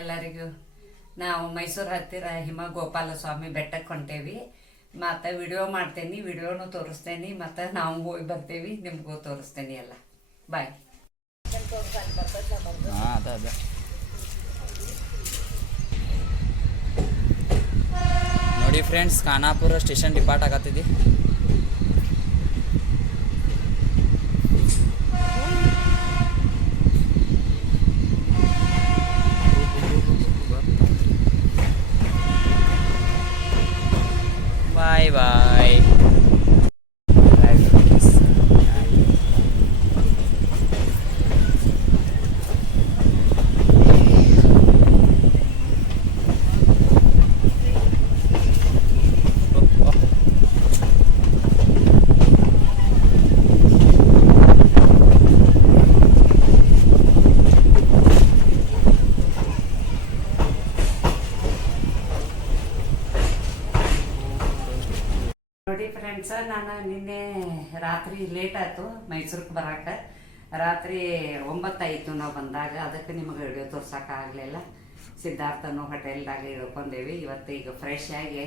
ಎಲ್ಲರಿಗೂ ನಾವು ಮೈಸೂರು ಹತ್ತಿರ ಹಿಮ ಗೋಪಾಲ ಸ್ವಾಮಿ ಬೆಟ್ಟಕ್ಕೆ ಹೊಂಟೇವಿ. ಮತ್ತು ವಿಡಿಯೋ ಮಾಡ್ತೇನೆ ವಿಡಿಯೋನು ತೋರಿಸ್ತೇನೆ, ಮತ್ತು ನಾವು ಹೋಗಿ ಬರ್ತೀವಿ, ನಿಮಗೂ ತೋರಿಸ್ತೇನೆ ಎಲ್ಲ. ಬಾಯ್ ನೋಡಿ ಫ್ರೆಂಡ್ಸ್ ಖಾನಾಪುರ ಸ್ಟೇಷನ್ ಡಿಪಾರ್ಟ್ ಆಗತ್ತಿದೆ ಬಾಯ್ ಬಾಯ್ ಬಾಯ್ ಫ್ರೆಂಡ್ಸ್ ನೋಡಿ ಫ್ರೆಂಡ್ಸ ನಾನು ನಿನ್ನೆ ರಾತ್ರಿ ಲೇಟ್ ಆಯಿತು ಮೈಸೂರಿಗೆ ಬರಾಕ. ರಾತ್ರಿ ಒಂಬತ್ತಾಯಿತು ನಾವು ಬಂದಾಗ ಅದಕ್ಕೆ ನಿಮಗೆ ವಿಡಿಯೋ ತೋರ್ಸೋಕ್ಕಾಗಲಿಲ್ಲ ಸಿದ್ಧಾರ್ಥನು ಹೋಟೆಲ್ದಾಗ ಇಳ್ಕೊಂಡೇವಿ. ಇವತ್ತು ಈಗ ಫ್ರೆಶ್ ಆಗಿ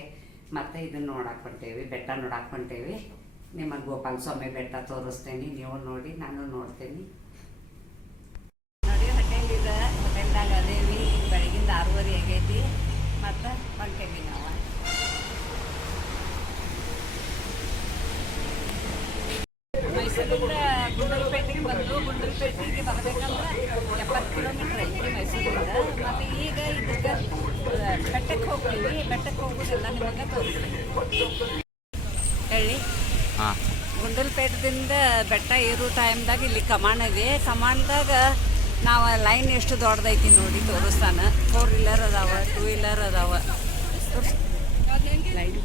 ಮತ್ತೆ ಇದನ್ನು ನೋಡಕ್ಕೆ ಹೊಂಟೇವಿ, ಬೆಟ್ಟ ನೋಡಕ್ಕೆ ಹೊಂಟೇವಿ. ನಿಮಗೆ ಗೋಪಾಲ ಸ್ವಾಮಿ ಬೆಟ್ಟ ತೋರಿಸ್ತೇನೆ. ನೀವು ನೋಡಿ, ನಾನು ನೋಡ್ತೇನೆ. ನೋಡಿ ಹೋಟೆಲ್ ಇದೆ. ಹೋಟೆಲ್ದಾಗ ಅದೇವಿ. ಬೆಳಗಿಂದ ಆರೂವರೆ ಆಗೈತಿ. ಮತ್ತು ಹೊಂಟೇವಿ ನಾವು ಮೈಸೂರಿಂದ ಗುಂಡಲಪೇಟೆಗೆ ಬಂದು ಗುಂಡಲಪೇಟೆಗೆ ಬರಬೇಕಂದ್ರೆ ಎಪ್ಪತ್ತು ಕಿಲೋಮೀಟ್ರ್ ಐತಿ ಮೈಸೂರಿಂದ ಮತ್ತು ಈಗ ಇದಕ್ಕೆ ಬೆಟ್ಟಕ್ಕೆ ಹೋಗ್ತೀವಿ ಬೆಟ್ಟಕ್ಕೆ ಹೋಗೋದೆಲ್ಲ ನಿಮಗೆ ತೋರಿಸ್ತೀವಿ ಹೇಳಿ. ಹಾಂ. ಗುಂಡಲಪೇಟದಿಂದ ಬೆಟ್ಟ ಏರು ಟೈಮ್ದಾಗ ಇಲ್ಲಿ ಕಮಾನ್ ಇದೆ. ಕಮಾನ್ದಾಗ ನಾವು ಲೈನ್ ಎಷ್ಟು ದೊಡ್ಡದೈತಿ ನೋಡಿ ತೋರಿಸ್ತಾನ. ಫೋರ್ ವೀಲರ್ ಅದಾವ ಟೂ ವೀಲರ್ ಅದಾವ. ಲೈನ್.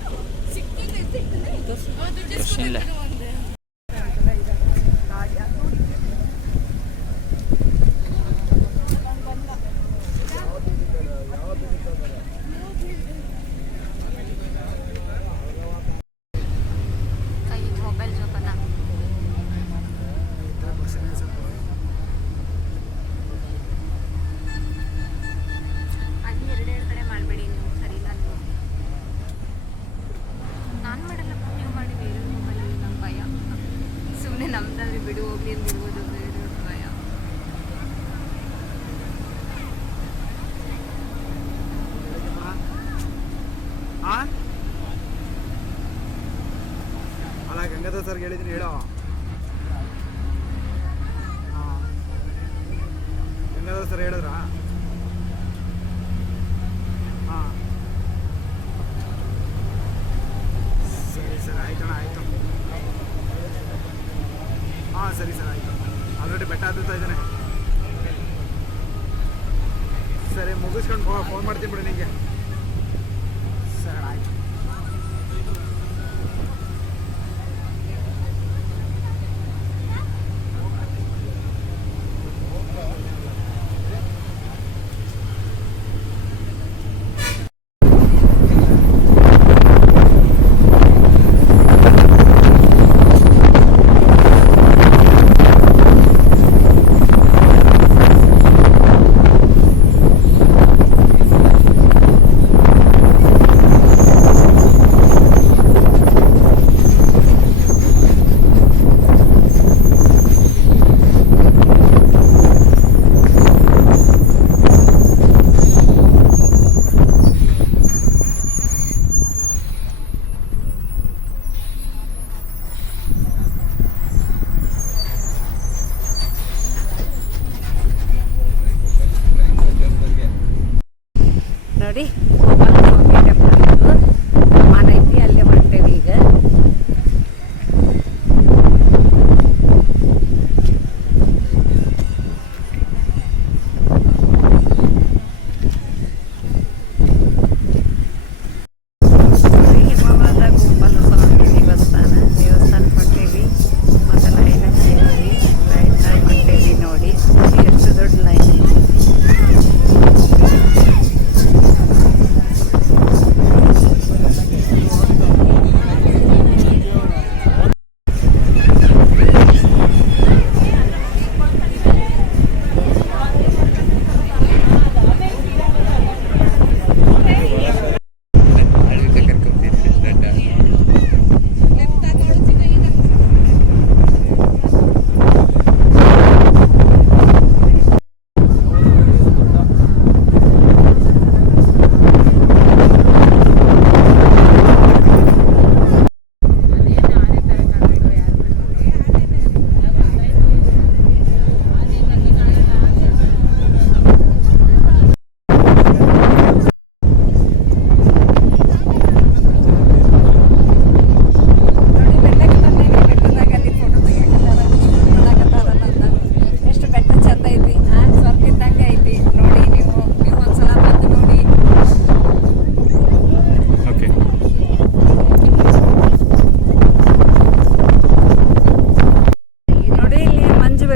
ಅಲ್ಲ, ಗಂಗಾಧರ್ ಸರ್ಗೆ ಹೇಳಿದ್ದೀನಿ ಹೇಳೋ? ಹಾಂ. ಗಂಗಾಧರ್ ಸರ್ ಹೇಳಿದ್ರಾ? ಹಾಂ. ಸರಿ ಸರ್ ಆಯ್ತಣ್ಣ ಆಯಿತು. ಹಾಂ, ಸರಿ ಸರ್, ಆಯಿತು. ಆಲ್ರೆಡಿ ಬೆಟ್ಟ ಹತ್ತುತ್ತಾ ಇದ್ದಾನೆ. ಸರಿ, ಮುಗಿಸ್ಕೊಂಡು ಫೋನ್ ಮಾಡ್ತೀನಿ ಬಿಡಿ ನಿಮಗೆ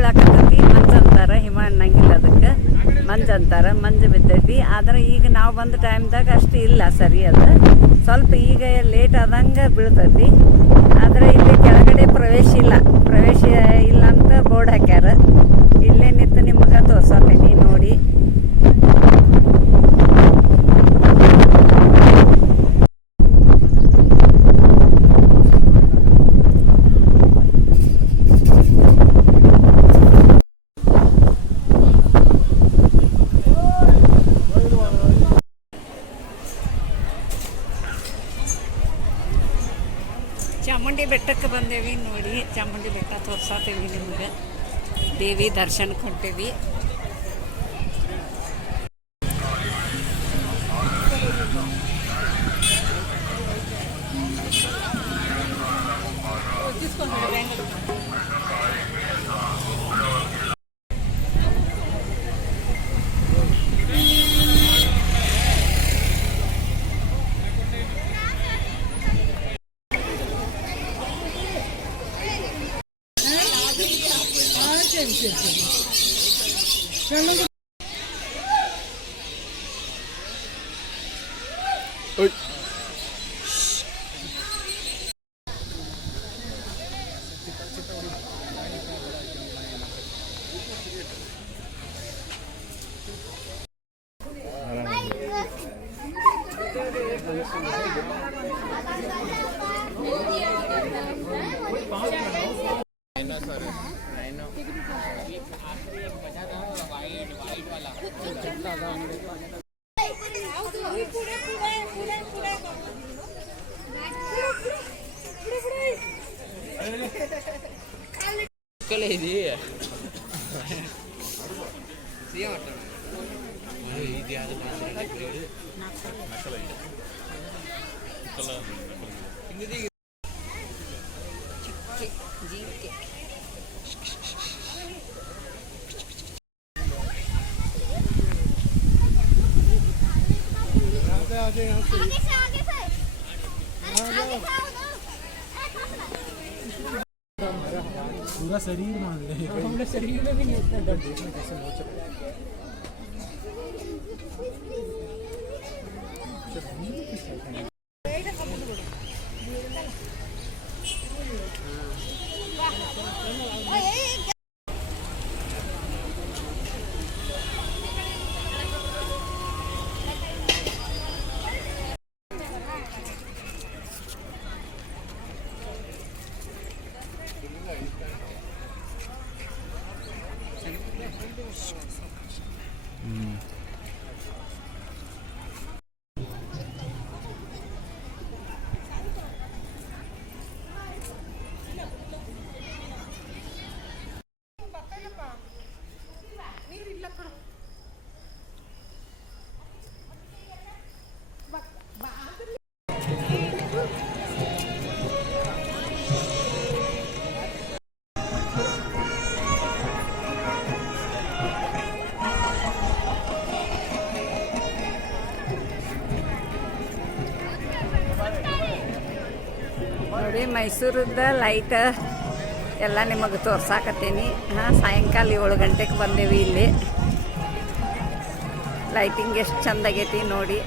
ಬೀಳಾಕತ್ತೈತಿ ಮಂಜು ಅಂತಾರ, ಹಿಮ ಅನ್ನಂಗಿಲ್ಲ ಅದಕ್ಕೆ. ಮಂಜ ಅಂತಾರ, ಮಂಜ ಬಿದ್ದೈತಿ. ಆದ್ರೆ ಈಗ ನಾವು ಬಂದ ಟೈಮ್ದಾಗ ಅಷ್ಟು ಇಲ್ಲ ಸರಿ ಅದ. ಸ್ವಲ್ಪ ಈಗ ಲೇಟ್ ಆದಂಗ ಬೀಳ್ತೈತಿ. ಆದರೆ ಇಲ್ಲಿ ಕೆಳಗಡೆ ಪ್ರವೇಶ ಇಲ್ಲ. ಪ್ರವೇಶ ಇಲ್ಲ ಅಂತ ಬೋರ್ಡ್ ಹಾಕ್ಯಾರ. ಇಲ್ಲೇ ನಿಂತು ನಿಮ್ಗೆ ತೋರ್ಸತ್ತೀನಿ ಚಾಮುಂಡಿ ಬೆಟ್ಟಕ್ಕೆ ಬಂದೇವಿ ನೋಡಿ. ಚಾಮುಂಡಿ ಬೆಟ್ಟ ತೋರ್ಸಾತೀವಿ ನಿಮ್ಗೆ. ದೇವಿ 谢谢，谢谢。అసలు ఇది ఇది అది జీవికే అదే అదే शरीर मान ले हमारे शरीर में भी नहीं इतना दर्द देखने कैसे हो। ನೋಡಿ ಮೈಸೂರದ ಲೈಟ್ ಎಲ್ಲ ನಿಮಗೆ ತೋರ್ಸಾಕತ್ತೀನಿ. ಹಾಂ, ಸಾಯಂಕಾಲ ಏಳು ಗಂಟೆಗೆ ಬಂದೇವಿ ಇಲ್ಲಿ. ಲೈಟಿಂಗ್ ಎಷ್ಟು ಚಂದ ಆಗೈತಿ ನೋಡಿ.